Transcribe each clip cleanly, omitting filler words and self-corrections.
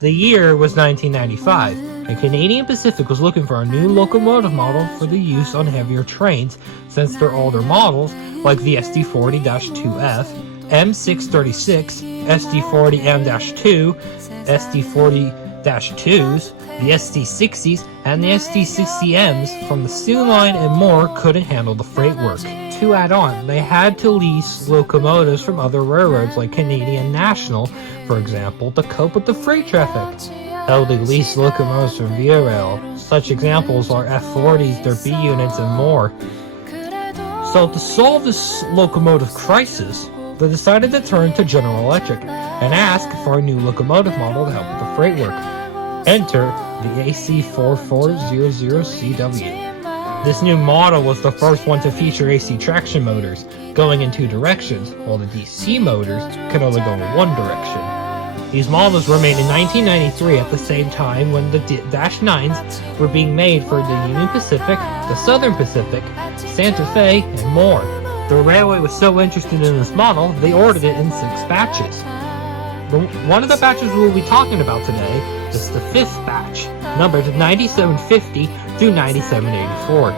The year was 1995, and Canadian Pacific was looking for a new locomotive model for the use on heavier trains, since their older models, like the SD40-2F, M636, SD40M-2, SD40-2s, the SD60s, and the SD60Ms from the Soon Line and more couldn't handle the freight work. To add on, they had to lease locomotives from other railroads like Canadian National, for example, to cope with the freight traffic. Hell, they leased locomotives from Via Rail. Such examples are F40s, their B units, and more. So to solve this locomotive crisis, they decided to turn to General Electric and ask for a new locomotive model to help with the freight work. Enter the AC4400CW. This new model was the first one to feature AC traction motors, going in two directions, while the DC motors could only go in one direction. These models were made in 1993 at the same time when the Dash 9s were being made for the Union Pacific, the Southern Pacific, Santa Fe, and more. The railway was so interested in this model, they ordered it in 6 batches. One of the batches we will be talking about today is the 5th batch, numbered 9750 through 9784.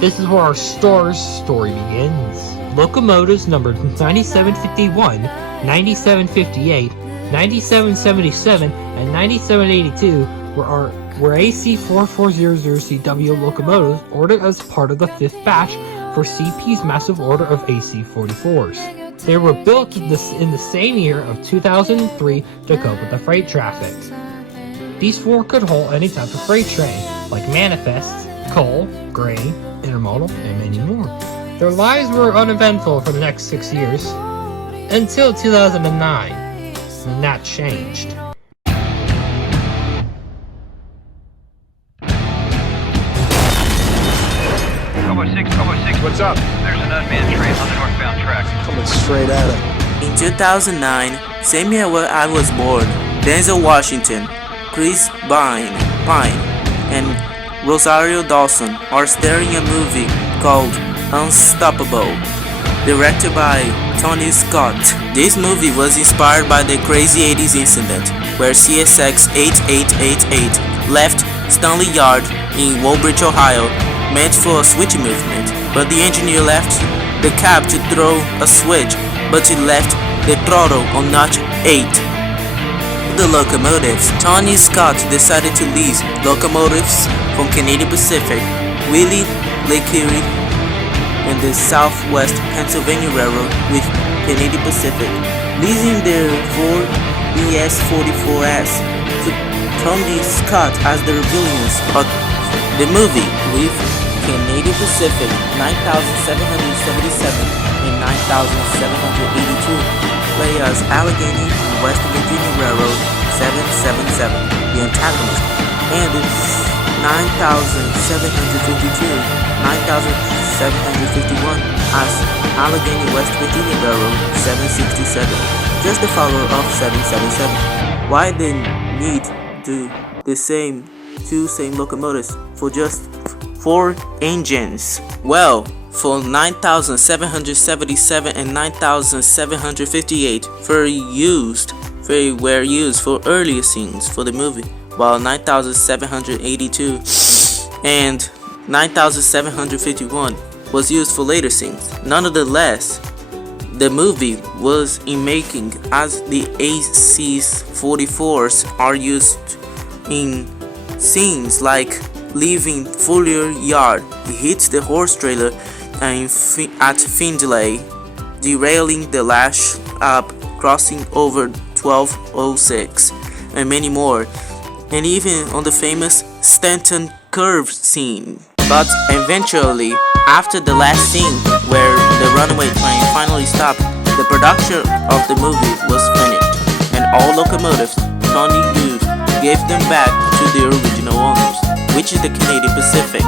This is where our story begins. Locomotives numbered 9751, 9758, 9777, and 9782 were AC4400CW locomotives ordered as part of the 5th batch for CP's massive order of AC44s. They were built in the same year of 2003 to cope with the freight traffic. These 4 could haul any type of freight train, like manifests, coal, grain, intermodal, and many more. Their lives were uneventful for the next 6 years, until 2009, when that changed. What's up? There's an unmanned train on the northbound track. Coming straight at it. In 2009, same year where I was born, Denzel Washington, Chris Pine, and Rosario Dawson are starring a movie called Unstoppable, directed by Tony Scott. This movie was inspired by the crazy 80s incident where CSX 8888 left Stanley Yard in Woolbridge, Ohio, meant for a switch movement, but the engineer left the cab to throw a switch, but he left the throttle on notch 8. The locomotives. Tony Scott decided to lease locomotives from Canadian Pacific, Willie LeCurry, and the Southwest Pennsylvania Railroad with Canadian Pacific, leasing their 4 ES44s to Tony Scott as the villains of the movie, with Canadian Pacific 9777 and 9782 play as Allegheny and West Virginia Railroad 777, the antagonist, and 9752, 9751 as Allegheny West Virginia Railroad 767, just the follower of 777. Why the need to the two same locomotives for just 4 engines? Well, for 9777 and 9758 were used for earlier scenes for the movie, while 9782 and 9751 was used for later scenes. Nonetheless, the movie was in making as the AC44s are used in scenes like leaving Fuller Yard. He hits the horse trailer at Findlay, derailing the lash up, crossing over 1206, and many more, and even on the famous Stanton Curve scene. But eventually, after the last scene where the runaway train finally stopped, the production of the movie was finished, and all locomotives Tony used gave them back to their original owners, which is the Canadian Pacific.